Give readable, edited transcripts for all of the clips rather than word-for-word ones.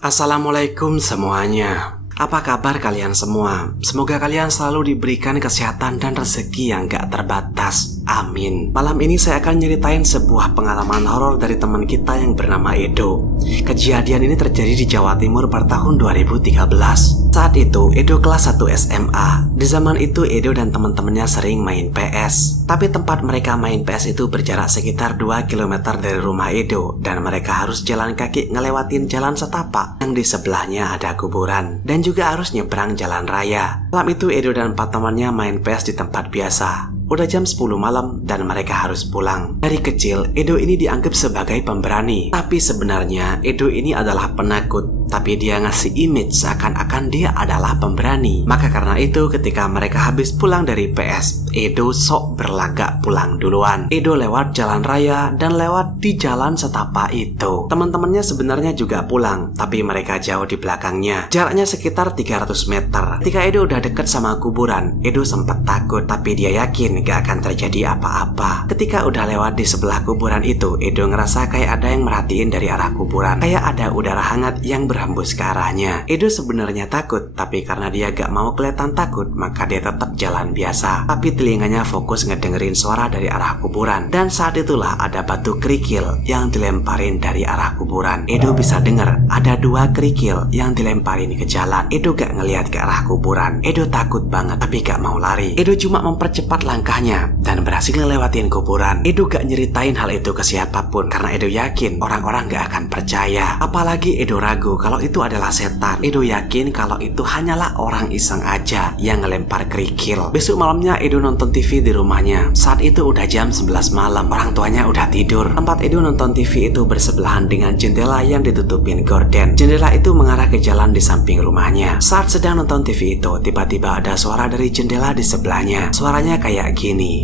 Assalamualaikum semuanya. Apa kabar kalian semua? Semoga kalian selalu diberikan kesehatan dan rezeki yang gak terbatas. Amin. Malam ini saya akan nyeritain sebuah pengalaman horor dari teman kita yang bernama Edo. Kejadian ini terjadi di Jawa Timur pada tahun 2013. Saat itu Edo kelas 1 SMA. Di zaman itu Edo dan teman-temannya sering main PS. Tapi tempat mereka main PS itu berjarak sekitar 2 km dari rumah Edo, dan mereka harus jalan kaki ngelewatin jalan setapak yang di sebelahnya ada kuburan, dan juga harus nyebrang jalan raya. Malam itu Edo dan 4 temannya main PS di tempat biasa. Udah jam 10 malam dan mereka harus pulang. Dari kecil, Edo ini dianggap sebagai pemberani. Tapi sebenarnya Edo ini adalah penakut. Tapi dia ngasih image seakan-akan dia adalah pemberani. Maka karena itu ketika mereka habis pulang dari PS, Edo sok berlagak pulang duluan. Edo lewat jalan raya dan lewat di jalan setapak itu. Teman-temannya sebenarnya juga pulang, tapi mereka jauh di belakangnya. Jaraknya sekitar 300 meter. Ketika Edo udah deket sama kuburan, Edo sempat takut, tapi dia yakin gak akan terjadi apa-apa. Ketika udah lewat di sebelah kuburan itu, Edo ngerasa kayak ada yang merhatiin dari arah kuburan. Kayak ada udara hangat yang berhembus ke arahnya. Edo sebenarnya takut, tapi karena dia gak mau kelihatan takut, maka dia tetap jalan biasa. Tapi telinganya fokus ngedengerin suara dari arah kuburan. Dan saat itulah ada batu kerikil yang dilemparin dari arah kuburan. Edo bisa denger ada 2 kerikil yang dilemparin ke jalan. Edo gak ngelihat ke arah kuburan. Edo takut banget, tapi gak mau lari. Edo cuma mempercepat langkahnya dan berhasil ngelewatin kuburan. Edo gak nyeritain hal itu ke siapapun karena Edo yakin orang-orang gak akan percaya. Apalagi Edo ragu kalau itu adalah setan. Edo yakin kalau itu hanyalah orang iseng aja yang ngelempar kerikil. Besok malamnya Edo nonton TV di rumahnya. Saat itu udah jam 11 malam. Orang tuanya udah tidur. Tempat Edo nonton TV itu bersebelahan dengan jendela yang ditutupin gorden. Jendela itu mengarah ke jalan di samping rumahnya. Saat sedang nonton TV itu, tiba-tiba ada suara dari jendela di sebelahnya. Suaranya kayak gini.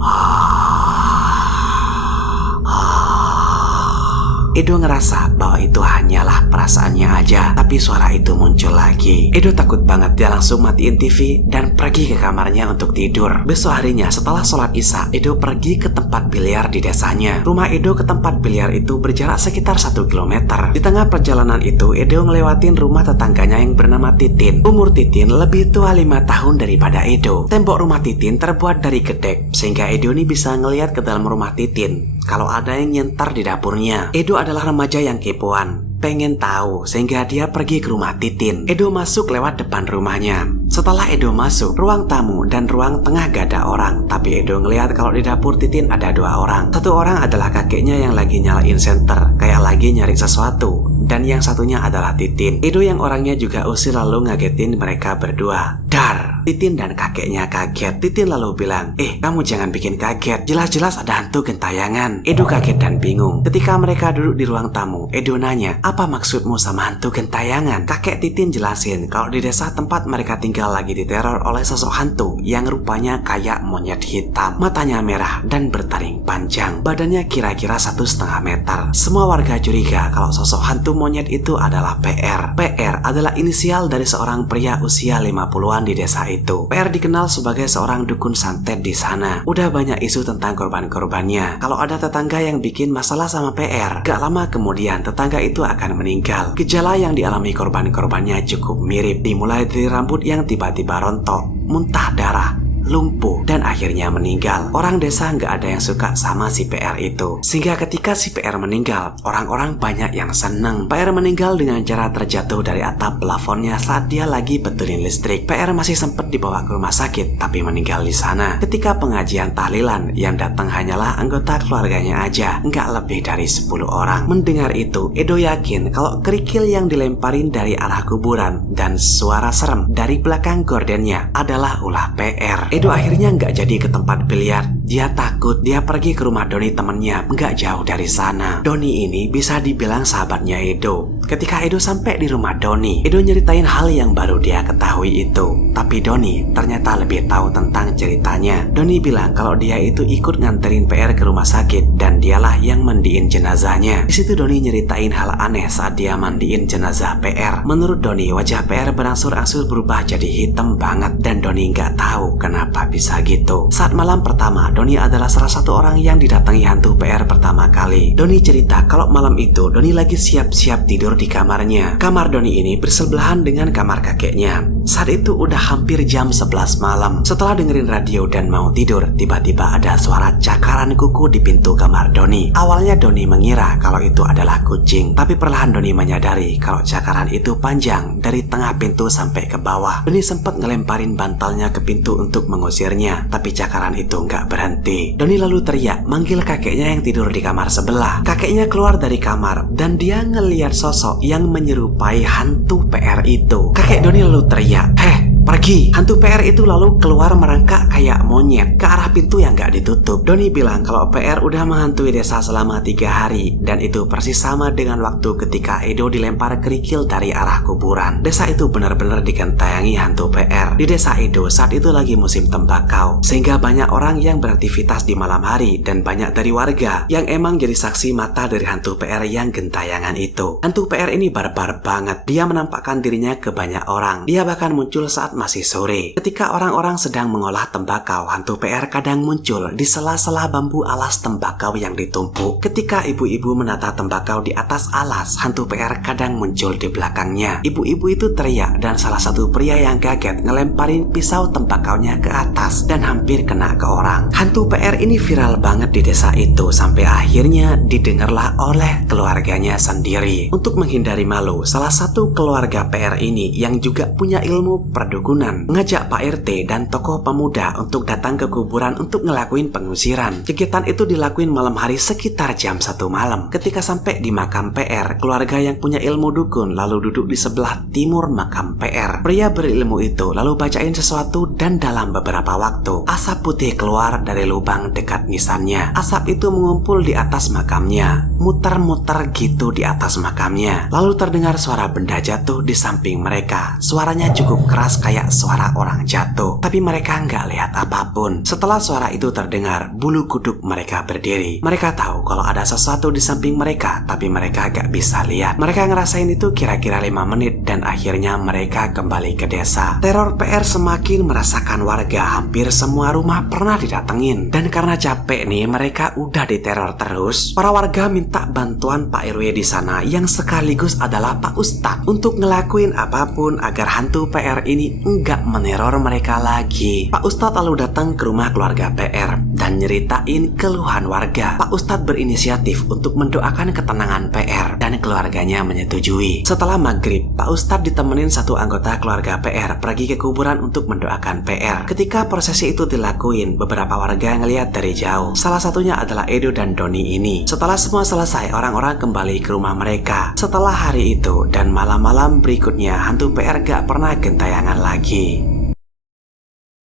Edo ngerasa bahwa itu hanyalah perasaannya aja, tapi suara itu muncul lagi. Edo takut banget, dia langsung matiin TV dan pergi ke kamarnya untuk tidur. Besok harinya setelah sholat isya, Edo pergi ke tempat biliar di desanya. Rumah Edo ke tempat biliar itu berjarak sekitar 1 km. Di tengah perjalanan itu, Edo ngelewatin rumah tetangganya yang bernama Titin. Umur Titin lebih tua 5 tahun daripada Edo. Tembok rumah Titin terbuat dari gedek, sehingga Edo ini bisa ngelihat ke dalam rumah Titin kalau ada yang nyentar di dapurnya. Edo adalah remaja yang kepoan, pengen tahu, sehingga dia pergi ke rumah Titin. Edo masuk lewat depan rumahnya. Setelah Edo masuk, ruang tamu dan ruang tengah gak ada orang, tapi Edo ngelihat kalau di dapur Titin ada 2 orang. Satu orang adalah kakeknya yang lagi nyalain senter, kayak lagi nyari sesuatu, dan yang satunya adalah Titin. Edo yang orangnya juga usil lalu ngagetin mereka berdua. Dar! Titin dan kakeknya kaget. Titin lalu bilang, kamu jangan bikin kaget. Jelas-jelas ada hantu gentayangan. Edo kaget dan bingung. Ketika mereka duduk di ruang tamu, Edo nanya, apa maksudmu sama hantu gentayangan? Kakek Titin jelasin kalau di desa tempat mereka tinggal lagi diteror oleh sosok hantu yang rupanya kayak monyet hitam. Matanya merah dan bertaring panjang. Badannya kira-kira 1,5 meter. Semua warga curiga kalau sosok hantu monyet itu adalah PR. PR adalah inisial dari seorang pria usia 50-an di desa itu. PR dikenal sebagai seorang dukun santet di sana. Udah banyak isu tentang korban-korbannya. Kalau ada tetangga yang bikin masalah sama PR, gak lama kemudian tetangga itu akan meninggal. Gejala yang dialami korban-korbannya cukup mirip, dimulai dari rambut yang tiba-tiba rontok, muntah darah, lumpuh, dan akhirnya meninggal. Orang desa nggak ada yang suka sama si PR itu, sehingga ketika si PR meninggal, orang-orang banyak yang seneng. PR meninggal dengan cara terjatuh dari atap plafonnya saat dia lagi betulin listrik. PR masih sempat dibawa ke rumah sakit, tapi meninggal di sana. Ketika pengajian tahlilan, yang datang hanyalah anggota keluarganya aja, nggak lebih dari 10 orang. Mendengar itu, Edo yakin kalau kerikil yang dilemparin dari arah kuburan dan suara serem dari belakang gordennya adalah ulah PR. Edo akhirnya nggak jadi ke tempat biliar. Dia takut. Dia pergi ke rumah Doni temennya, nggak jauh dari sana. Doni ini bisa dibilang sahabatnya Edo. Ketika Edo sampai di rumah Doni, Edo nyeritain hal yang baru dia ketahui itu. Tapi Doni ternyata lebih tahu tentang ceritanya. Doni bilang kalau dia itu ikut nganterin PR ke rumah sakit dan dialah yang mandiin jenazahnya. Di situ Doni nyeritain hal aneh saat dia mandiin jenazah PR. Menurut Doni, wajah PR berangsur-angsur berubah jadi hitam banget dan Doni nggak tahu kenapa bisa gitu. Saat malam pertama Doni adalah salah satu orang yang didatangi hantu PR pertama kali. Doni cerita kalau malam itu Doni lagi siap-siap tidur di kamarnya. Kamar Doni ini bersebelahan dengan kamar kakeknya. Saat itu udah hampir jam 11 malam. Setelah dengerin radio dan mau tidur, tiba-tiba ada suara cakaran kuku di pintu kamar Doni. Awalnya Doni mengira kalau itu adalah kucing, tapi perlahan Doni menyadari kalau cakaran itu panjang dari tengah pintu sampai ke bawah. Doni sempat ngelemparin bantalnya ke pintu untuk mengusirnya, tapi cakaran itu nggak berhenti. Doni lalu teriak manggil kakeknya yang tidur di kamar sebelah. Kakeknya keluar dari kamar dan dia ngeliat sosok yang menyerupai hantu PR itu. Kakek Doni lalu teriak, pergi! Hantu PR itu lalu keluar merangkak kayak monyet ke arah pintu yang gak ditutup. Doni bilang kalau PR udah menghantui desa selama 3 hari dan itu persis sama dengan waktu ketika Edo dilempar kerikil dari arah kuburan. Desa itu benar-benar digentayangi hantu PR. Di desa Edo saat itu lagi musim tembakau, sehingga banyak orang yang beraktivitas di malam hari dan banyak dari warga yang emang jadi saksi mata dari hantu PR yang gentayangan itu. Hantu PR ini barbar banget. Dia menampakkan dirinya ke banyak orang. Dia bahkan muncul saat masih sore. Ketika orang-orang sedang mengolah tembakau, hantu PR kadang muncul di sela-sela bambu alas tembakau yang ditumpuk. Ketika ibu-ibu menata tembakau di atas alas, hantu PR kadang muncul di belakangnya. Ibu-ibu itu teriak dan salah satu pria yang kaget ngelemparin pisau tembakaunya ke atas dan hampir kena ke orang. Hantu PR ini viral banget di desa itu sampai akhirnya didengarlah oleh keluarganya sendiri. Untuk menghindari malu, salah satu keluarga PR ini yang juga punya ilmu perdukunan mengajak Pak RT dan tokoh pemuda untuk datang ke kuburan untuk ngelakuin pengusiran. Kegiatan itu dilakuin malam hari sekitar jam 1 malam. Ketika sampai di makam PR, keluarga yang punya ilmu dukun lalu duduk di sebelah timur makam PR. Pria berilmu itu lalu bacain sesuatu dan dalam beberapa waktu asap putih keluar dari lubang dekat nisannya. Asap itu mengumpul di atas makamnya, muter-muter gitu di atas makamnya. Lalu terdengar suara benda jatuh di samping mereka. Suaranya cukup keras kayak suara orang jatuh, tapi mereka nggak lihat apapun. Setelah suara itu terdengar, bulu kuduk mereka berdiri. Mereka tahu kalau ada sesuatu di samping mereka, tapi mereka nggak bisa lihat. Mereka ngerasain itu kira-kira 5 menit dan akhirnya mereka kembali ke desa. Teror PR semakin merasakan warga. Hampir semua rumah pernah didatengin. Dan karena capek nih, mereka udah diteror terus. Para warga minta bantuan Pak RW di sana yang sekaligus adalah Pak Ustadz untuk ngelakuin apapun agar hantu PR ini enggak meneror mereka lagi. Pak Ustadz lalu datang ke rumah keluarga PR dan nyeritain keluhan warga. Pak Ustadz berinisiatif untuk mendoakan ketenangan PR dan keluarganya menyetujui. Setelah maghrib, Pak Ustadz ditemenin satu anggota keluarga PR pergi ke kuburan untuk mendoakan PR. Ketika prosesi itu dilakuin, beberapa warga ngeliat dari jauh. Salah satunya adalah Edo dan Doni ini. Setelah semua selesai, orang-orang kembali ke rumah mereka. Setelah hari itu dan malam-malam berikutnya, hantu PR gak pernah gentayangan lagi.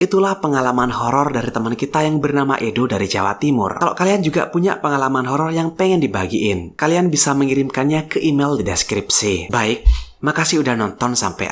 Itulah pengalaman horor dari teman kita yang bernama Edo dari Jawa Timur. Kalau kalian juga punya pengalaman horor yang pengen dibagiin, kalian bisa mengirimkannya ke email di deskripsi. Baik, makasih udah nonton sampai akhir.